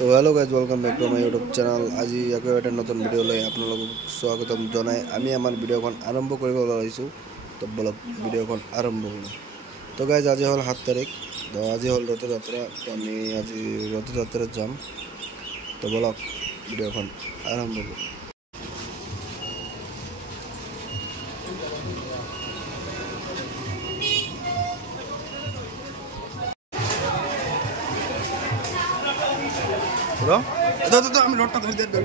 तो hello guys welcome back to my YouTube channel. आज আকৌ এটা নতুন ভিডিও লৈ আপোনালোকক স্বাগতম জনাই আমি আমাৰ ভিডিওখন আৰম্ভ কৰিব ওলাইছো। তো বলক ভিডিওখন আৰম্ভ কৰোঁ। তো গাইজ আজি হল 7 তাৰিখ, তো আজি হল ৰথযাত্ৰা। তো আমি আজি ৰথযাত্ৰাত যাম। তো বলক ভিডিওখন আৰম্ভ কৰোঁ। तो আমি লোডটা ধরে দেন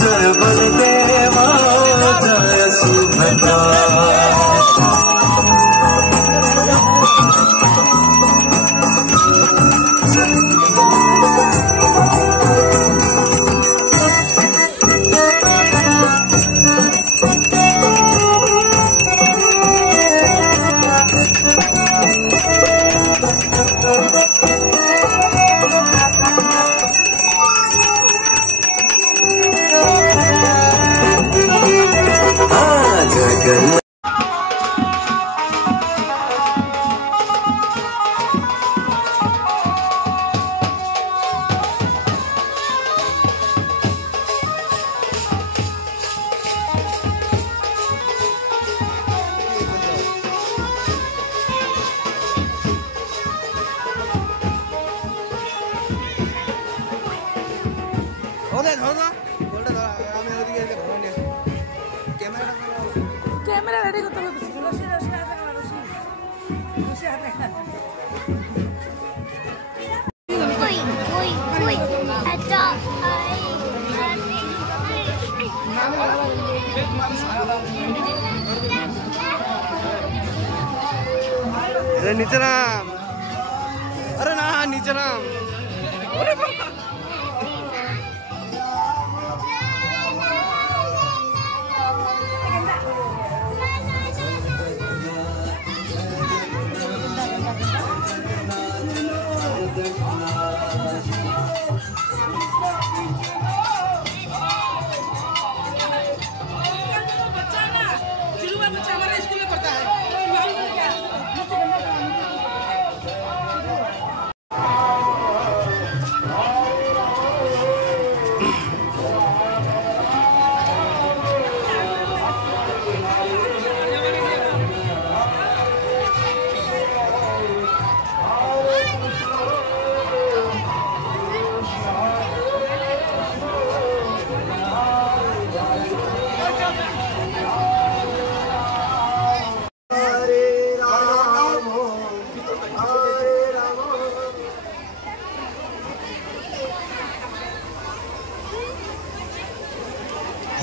जय बलदेवा जय सुभद्रा। कैमरा रेडी करते हो रशी कोई अच्छा अरे नीचे नाम, अरे ना नीचे नाम। अरे बाबा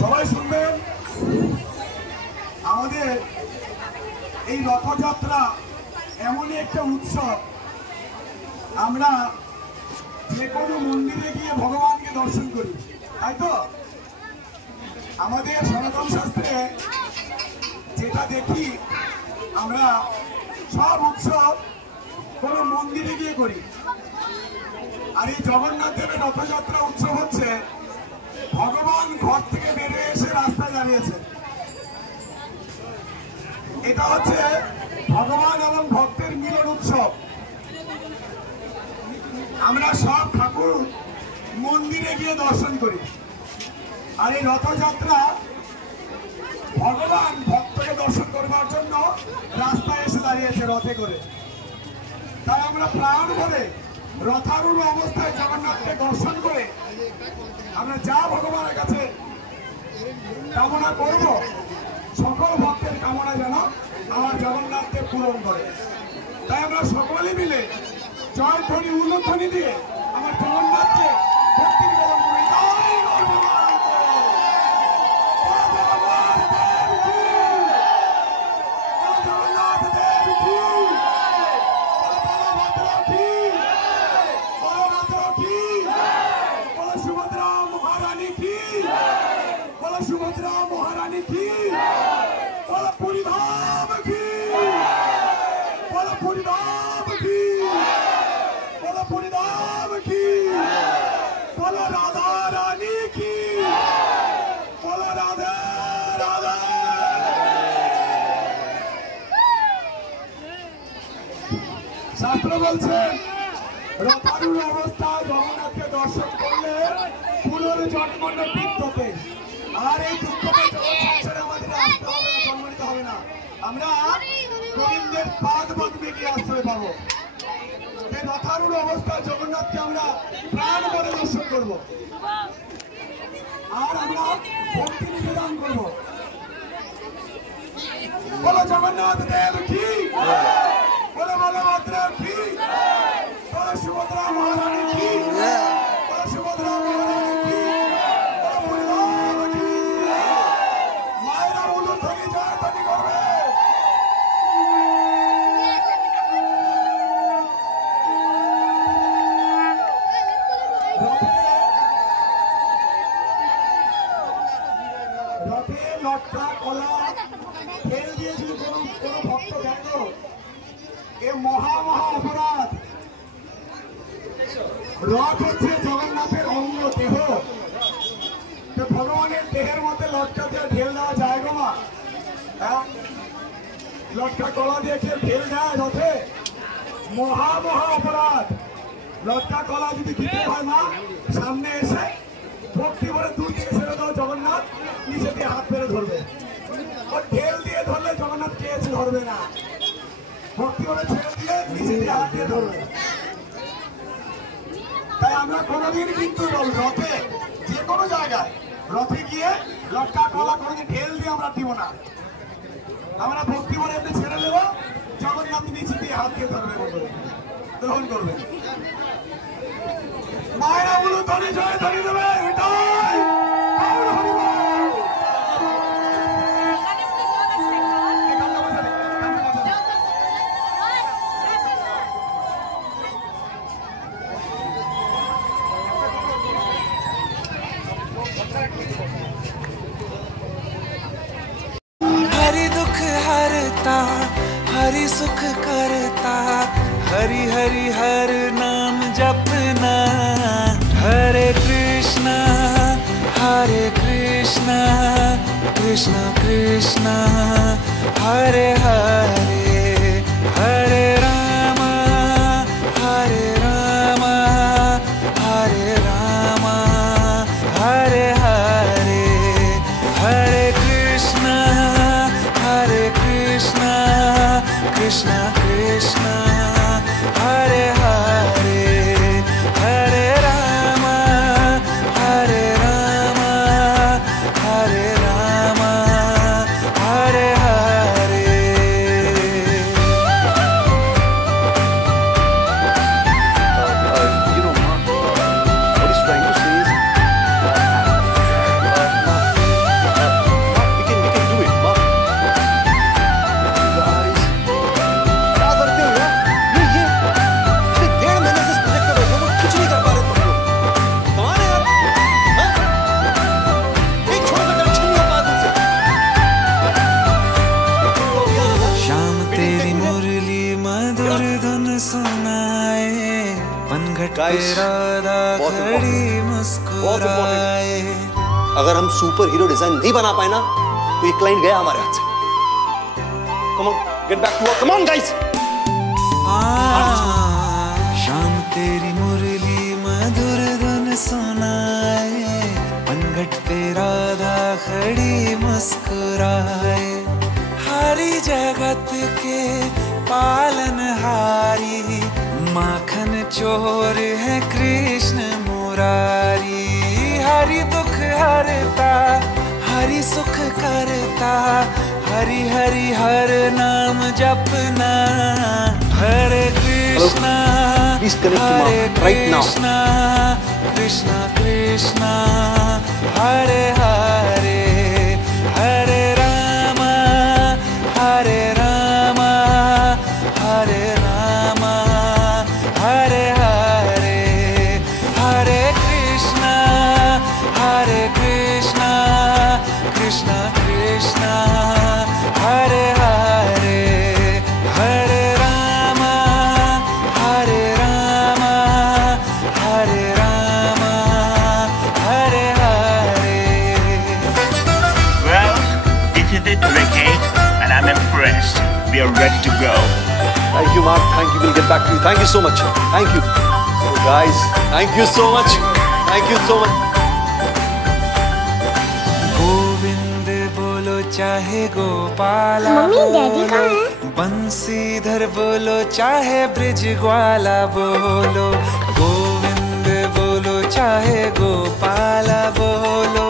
সবাই শুনবেন। আমাদের এই রথযাত্রা এমনই একটা উৎসব, আমরা যে কোনো মন্দিরে গিয়ে ভগবানকে দর্শন করি, তাই তো? আমাদের সনাতন শাস্ত্রে যেটা দেখি, আমরা সব উৎসব কোনো মন্দিরে গিয়ে করি। আর এই জগন্নাথ দেবের রথযাত্রা উৎসব হচ্ছে ভগবান ঘর থেকে বেরিয়ে এসে রাস্তায় দাঁড়িয়েছে। এটা হচ্ছে ভগবান এবং ভক্তের মিলন উৎসব। আমরা সব ঠাকুর মন্দিরে গিয়ে দর্শন করি, আর এই রথযাত্রা ভগবান ভক্তকে দর্শন করবার জন্য রাস্তায় এসে দাঁড়িয়েছে রথে করে। তাই আমরা প্রাণ করে রথারূঢ় অবস্থায় জগন্নাথকে দর্শন করে আমরা যা ভগবানের কাছে কামনা করব, সকল ভক্তের কামনা যেন আমার জগন্নাথকে পূরণ করে। তাই আমরা সকলে মিলে জয়ধ্বনি উল্লধ্বনি দিয়ে আমার জগন্নাথকে ভক্তি নিবেদন করি। জয় জগন্নাথ! জয় জগন্নাথ দেব কি! জয় জগন্নাথ দেব কি! জয় বলভদ্র কি! বলভদ্র কি! বল সুভদ্রা মহারানী কি! বল সুভদ্রা মহারানী কি! বল পুরীধাম কি! বল পুরীধাম কি! বল পুরীধাম কি! বল রাধা রানী কি! বল রাধে রাধে! শাস্ত্র বলছেন রথারূঢ় অবস্থায় জগন্নাথকে দর্শন করলে পুনর্জন্ম বিদ্যতে। আর এই দুঃখকে জগৎ সংসারে আমাদের আসতে হবে না, জন্ম নিতে হবে না। আমরা গোবিন্দের পাদ পদ্মে গিয়ে আশ্রয় পাবো। এই রথারূঢ় অবস্থায় জগন্নাথকে আমরা প্রাণ করে দর্শন করবো, আর আমরা ভক্তি নিবেদন করবো। বলো জগন্নাথ দেব কি! বলো বলভদ্র কি! বলো সুভদ্রা মহারানী কি! বলো সুভদ্রা মহারানী কি! বলো পুরীধাম কি! মায়েরা উলুধ্বনি জয়ধ্বনি করবে। রথে লটকা কলা ফেল দিয়ে যদি কোনো ভক্ত দেখো, এ মহা অপরাধ। রথ হচ্ছে জগন্নাথের অঙ্গ দেহ, তো ভগবানের দেহের মধ্যে লটকা দিয়ে ঢেল দেওয়া যায় গো মা? হ্যাঁ, লটকা কলা দিয়ে কেউ ঢেল দেয় রথে? মহা অপরাধ। লটকা কলা যদি দিতে হয় মা, সামনে এসে ভক্তি করে দূর থেকে ছেড়ে দাও, জগন্নাথ নিচে দিয়ে হাত ফেলে ধরবে। ও ঢেল দিয়ে ধরলে জগন্নাথ কেছে ধরবে না, ভক্তি করে ছেড়ে দিয়ে নিচে দিয়ে হাত দিয়ে ধরবে। তাই আমরা কোনোদিন কিন্তু রথে যে কোনো জায়গায় রথে গিয়ে লটকা কলা কোনোদিন ঢেল দিয়ে আমরা দিব না। আমরা ভক্তি করে এমনি ছেড়ে দেবো, জগন্নাথ নিচে দিয়ে হাত দিয়ে ধরবে, গ্রহণ করবে। মায়েরা উলুধ্বনি জয়ধ্বনি দেবে। এটাই গৌর হরিবল। हरि दुख हरता हरि सुख करता, हरि हरि हर नाम जपना। हरे कृष्णा कृष्ण कृष्ण हरे हरे, हरे राम हरे राम हरे राम, हरे हरे, हरे कृष्ण कृष्ण कृष्ण हरे हरे, हरे राम हरे राम हरे Ram, Hare Hare. You know, what he's trying to say is पे राधा खड़ी मुस्कुराए। अगर हम सुपर हीरो डिजाइन नहीं बना पाए ना तो ये क्लाइंट गया हमारे हाथ से। Come on, get back to work, come on guys. Shyam तेरी मुरली मधुर धुन सुनाए, पनघट पे राधा खड़ी मुस्कुराए। हरी जगत के पालनहारी, माखन चोर है कृष्ण मुरारी। हरि दुख हरता, हरि सुख करता, हरि हरि हर नाम जपना। हरे कृष्णा हरे कृष्णा, कृष्णा कृष्णा हरे हरे, हरे रामा हरे रामा, हरे रामा हरे हरे, हरे कृष्णा कृष्णा कृष्णा हरे हरे, हरे रामा हरे रामा, हरे Rama Hare Hare. Well, this is it, Ricky, and I'm impressed. We are ready to go. Thank you, Mark. Thank you. We'll get back to you. Thank you so much. Thank you. So, guys, thank you so much. Thank you so much. Govind बोलो चाहे Gopala mummy daddy कहाँ बोलो, है? बंसीधर बोलो चाहे bridge ग्वाला बोलो। गोविंद बोलो चाहे गोपाला बोलो,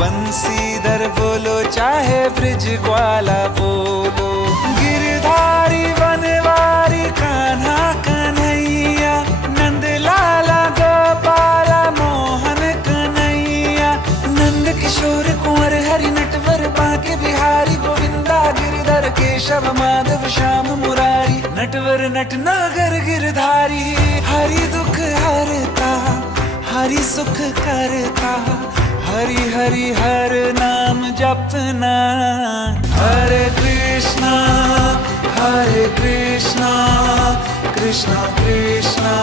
बंसीधर बोलो चाहे ब्रिज ग्वाला बोलो। गिरधारी बनवारी कान्हा कन्हैया, नंद लाला गोपाला मोहन कन्हैया। नंद किशोर कुंवर हरि नटवर बांके बिहारी, गोविंदा गिरधर केशव माधव श्याम मुरारी। नटवर नटनागर गिरधारी, हरि दुख हरता, हरि सुख करता, हरि हरि हर नाम जपना। हरे कृष्णा कृष्णा कृष्णा